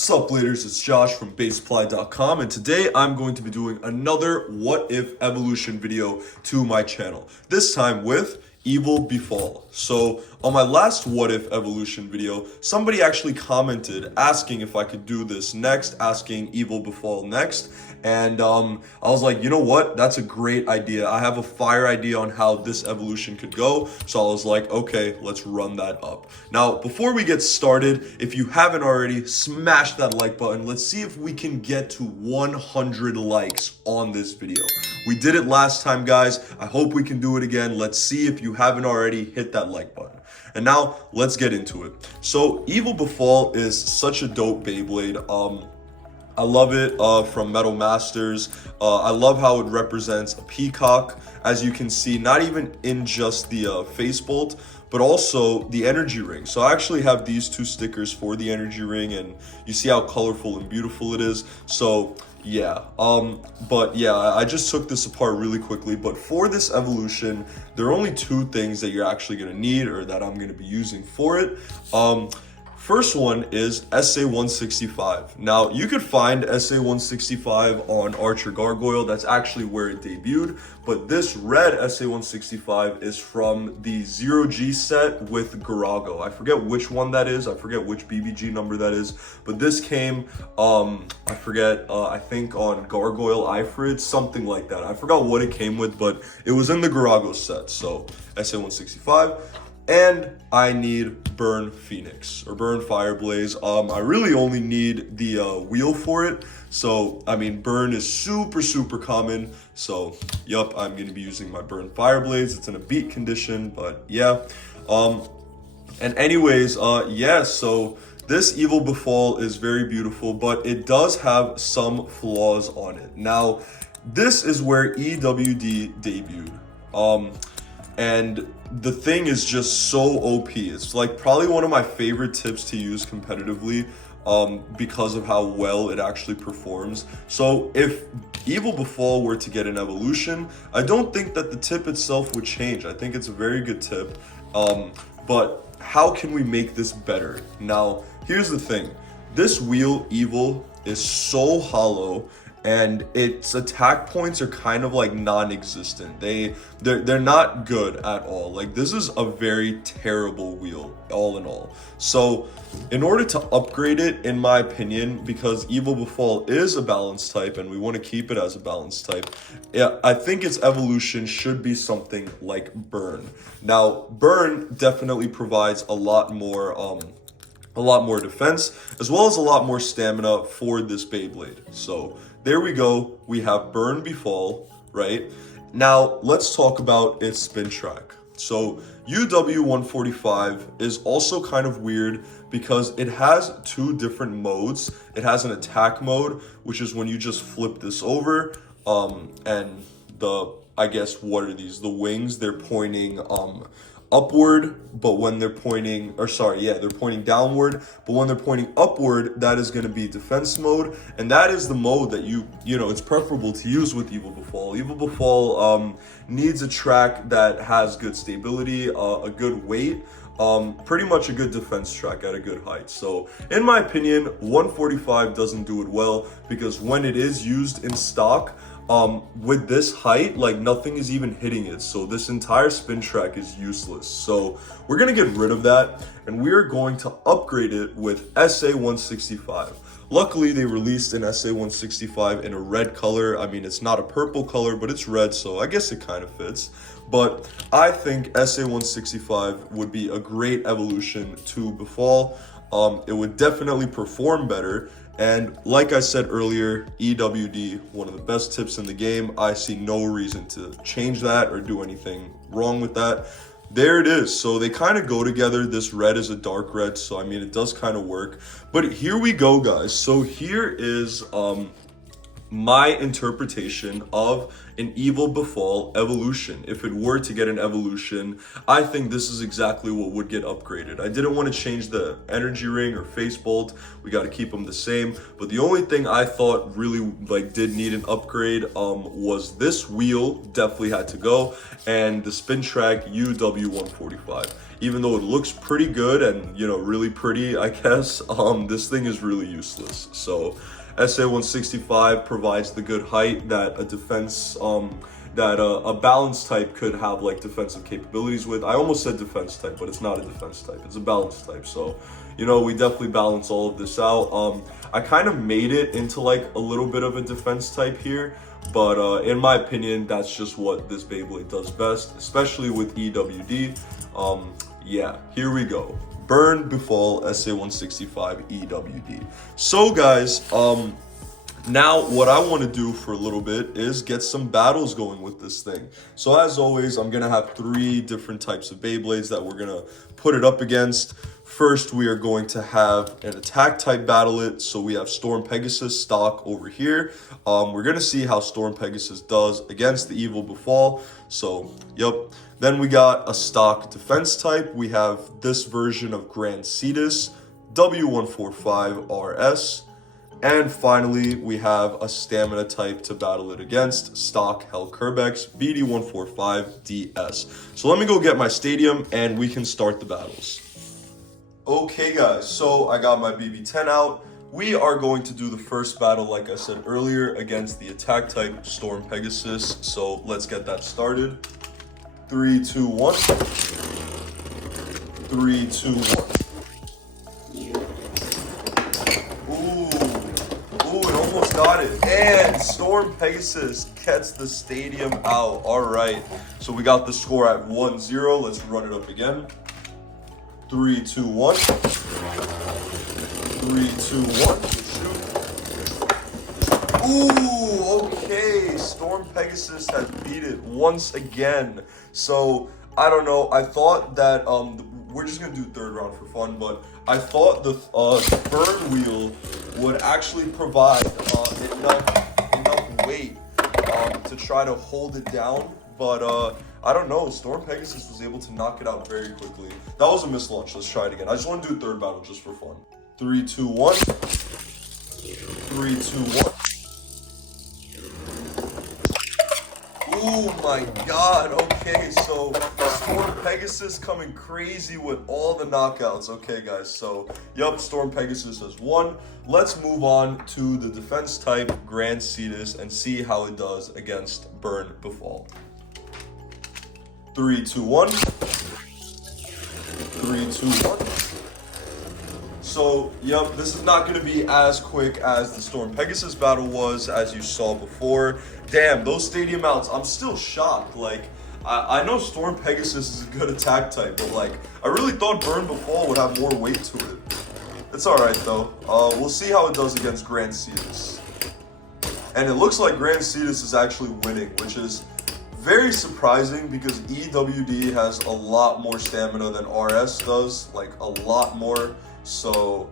What's up, leaders? It's Josh from Beafowl, and today I'm going to be doing another What If Evolution video to my channel. This time with Evil Befall. So on my last What If Evolution video, somebody actually commented asking if I could do this next, asking Evil Befall next. And I was like, you know what? That's a great idea. I have a fire idea on how this evolution could go. So I was like, okay, let's run that up. Now, before we get started, if you haven't already, smash that like button. Let's see if we can get to 100 likes on this video. We did it last time, guys. I hope we can do it again. Let's see if you haven't already, hit that like button. And now let's get into it. So Evil Befall is such a dope Beyblade. I love it from Metal Masters. I love how it represents a peacock, as you can see, not even in just the face bolt, but also the energy ring. So I actually have these two stickers for the energy ring, and you see how colorful and beautiful it is. So yeah, but yeah, I just took this apart really quickly. But for this evolution, there are only two things that you're actually gonna need, or that I'm gonna be using for it. First one is SA-165. Now, you could find SA-165 on Archer Gargoyle. That's actually where it debuted. But this red SA-165 is from the 0G set with Garago. I forget which one that is. I forget which BBG number that is. But this came, I forget, I think on Gargoyle Ifrid, something like that. I forgot what it came with, but it was in the Garago set. So, SA-165. And I need Burn Phoenix or Burn Fireblaze. I really only need the wheel for it. So, I mean, Burn is super common. So, yup, I'm going to be using my Burn Fireblaze. It's in a beat condition, but yeah. And anyways, yeah, so this Evil Befall is very beautiful, but it does have some flaws on it. Now, this is where EWD debuted. And the thing is just so OP. It's like probably one of my favorite tips to use competitively because of how well it actually performs. So if Evil Befall were to get an evolution, I don't think that the tip itself would change. I think it's a very good tip. But how can we make this better? Now, here's the thing. This wheel, Evil, is so hollow, and its attack points are kind of like non-existent. They're not good at all. Like, this is a very terrible wheel, all in all. So in order to upgrade it, in my opinion, because Evil Befall is a balanced type and we want to keep it as a balanced type, yeah, I think its evolution should be something like Burn. Now, Burn definitely provides a lot more defense, as well as a lot more stamina for this Beyblade. So there we go. We have Burn Befall, right? Now let's talk about its spin track. So UW145 is also kind of weird because it has two different modes. It has an attack mode, which is when you just flip this over, and I guess, what are these? The wings, they're pointing upward, but when they're pointing, they're pointing downward, but when they're pointing upward, that is going to be defense mode, and that is the mode that it's preferable to use with Evil Befall. Evil Befall needs a track that has good stability, a good weight, pretty much a good defense track at a good height. So in my opinion, 145 doesn't do it well, because when it is used in stock, with this height, like, nothing is even hitting it. So this entire spin track is useless. So we're gonna get rid of that, and we are going to upgrade it with SA-165. Luckily, they released an SA-165 in a red color. I mean, it's not a purple color, but it's red, so I guess it kind of fits. But I think SA-165 would be a great evolution to Befall. It would definitely perform better. And like I said earlier, EWD, one of the best tips in the game. I see no reason to change that or do anything wrong with that. There it is. So they kind of go together. This red is a dark red, so I mean, it does kind of work. But here we go, guys. So here is my interpretation of an Evil Befall evolution. If it were to get an evolution, I think this is exactly what would get upgraded. I didn't want to change the energy ring or face bolt. We got to keep them the same. But the only thing I thought really did need an upgrade was this wheel. Definitely had to go, and the spin track UW145. Even though it looks pretty good and really pretty, I guess, this thing is really useless. So SA165 provides the good height that a defense, a balance type could have defensive capabilities with. I almost said defense type, but it's not a defense type, it's a balance type. So, we definitely balance all of this out. I kind of made it into a little bit of a defense type here, but in my opinion, that's just what this Beyblade does best, especially with EWD. Yeah, here we go. Burn Befall SA165 EWD. So guys, now what I want to do for a little bit is get some battles going with this thing. So as always, I'm gonna have 3 different types of Beyblades that we're gonna put it up against. First, we are going to have an attack type battle it. So we have Storm Pegasus stock over here. We're gonna see how Storm Pegasus does against the Evil Befall. So, yep. Then we got a stock defense type. We have this version of Grand Cetus, W145RS. And finally, we have a stamina type to battle it against, stock Hell Kerbex, BD145DS. So let me go get my stadium and we can start the battles. Okay guys, so I got my BB10 out. We are going to do the first battle, like I said earlier, against the attack type Storm Pegasus. So let's get that started. 3, 2, 1. 3, 2, 1. Ooh, it almost got it. And Storm Pegasus gets the stadium out. All right, so we got the score at 1-0. Let's run it up again. 3, 2, 1. 3, 2, 1. Ooh, okay. Storm Pegasus has beat it once again. So, I don't know. I thought that, we're just going to do third round for fun, but I thought the burn wheel would actually provide enough weight to try to hold it down. But, I don't know. Storm Pegasus was able to knock it out very quickly. That was a mislaunch. Let's try it again. I just want to do a third battle just for fun. 3, 2, 1. 3, 2, 1. Oh my god, okay, so Storm Pegasus coming crazy with all the knockouts. Okay guys, so yup, Storm Pegasus has won. Let's move on to the defense type Grand Cetus and see how it does against Burn Befall. 3, 2, 1. 3, 2, 1. So, yep, this is not going to be as quick as the Storm Pegasus battle was, as you saw before. Damn, those stadium outs, I'm still shocked. I know Storm Pegasus is a good attack type, but, I really thought Burn Befall would have more weight to it. It's alright, though. We'll see how it does against Grand Cetus. And it looks like Grand Cetus is actually winning, which is very surprising because EWD has a lot more stamina than RS does, a lot more. So,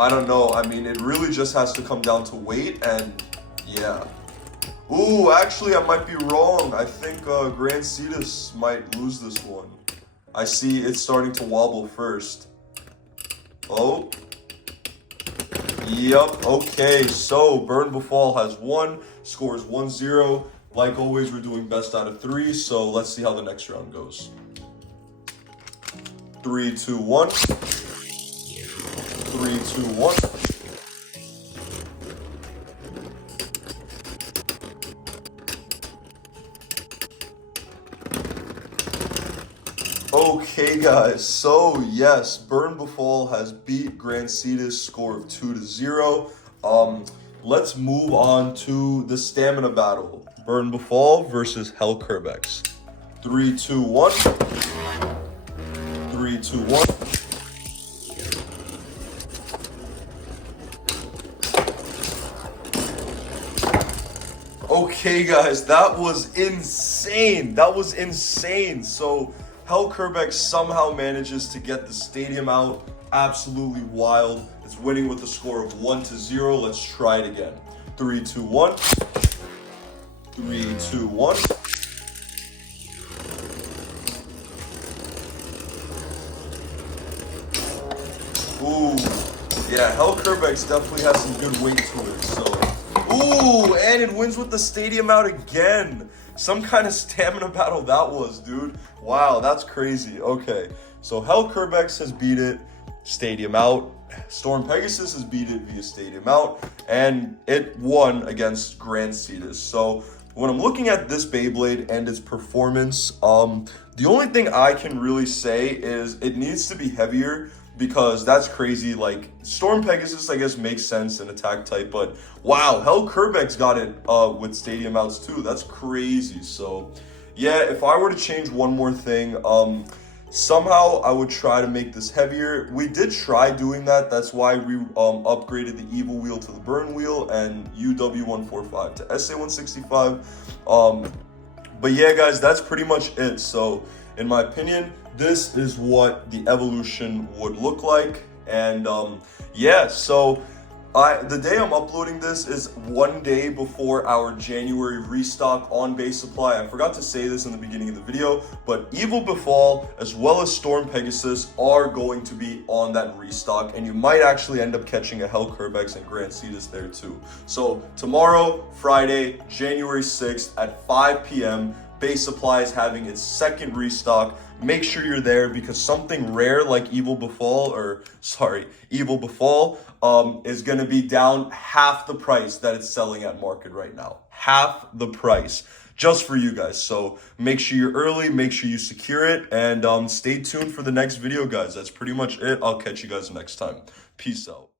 I don't know. I mean, it really just has to come down to weight, and yeah. Ooh, actually, I might be wrong. I think Grand Cetus might lose this one. I see it's starting to wobble first. Oh. Yep, okay. So, Burn Befall has won. Score is 1-0. Like always, we're doing best out of 3, so let's see how the next round goes. 3, 2, 1. 3, 2, 1. Okay guys, so yes, Burn Befall has beat Grand Cetus, score of 2-0. Let's move on to the stamina battle. Burn Befall versus Hell Kerbex. 3, 2, 1. 3, 2, 1. Okay guys, that was insane. That was insane. So Hell Kerbex somehow manages to get the stadium out. Absolutely wild. It's winning with a score of 1-0. Let's try it again. 3, 2, 1. 3, 2, 1. Ooh, yeah, Hell Kerbex definitely has some good weight to it, so. Ooh, and it wins with the stadium out again. Some kind of stamina battle that was, dude. Wow, that's crazy. Okay, so Hell Kerbex has beat it, stadium out. Storm Pegasus has beat it via stadium out, and it won against Grand Cetus. So when I'm looking at this Beyblade and its performance, the only thing I can really say is it needs to be heavier, because that's crazy. Like, Storm Pegasus, I guess, makes sense in attack type, but wow, Hell Kerbex got it with stadium outs too. That's crazy. So yeah, if I were to change one more thing, somehow I would try to make this heavier. We did try doing that. That's why we upgraded the Evil wheel to the Burn wheel and UW145 to SA165. But yeah, guys, that's pretty much it. So in my opinion, this is what the evolution would look like. And yeah, so the day I'm uploading this is one day before our January restock on Base Supply. I forgot to say this in the beginning of the video, but Evil Befall as well as Storm Pegasus are going to be on that restock, and you might actually end up catching a Hell Kerbex and Grand Cetus there too. So tomorrow, Friday, January 6th at 5 p.m., Base Supply is having its second restock. Make sure you're there, because something rare like Evil Befall is going to be down half the price that it's selling at market right now. Half the price, just for you guys. So make sure you're early, make sure you secure it, and stay tuned for the next video, guys. That's pretty much it. I'll catch you guys next time. Peace out.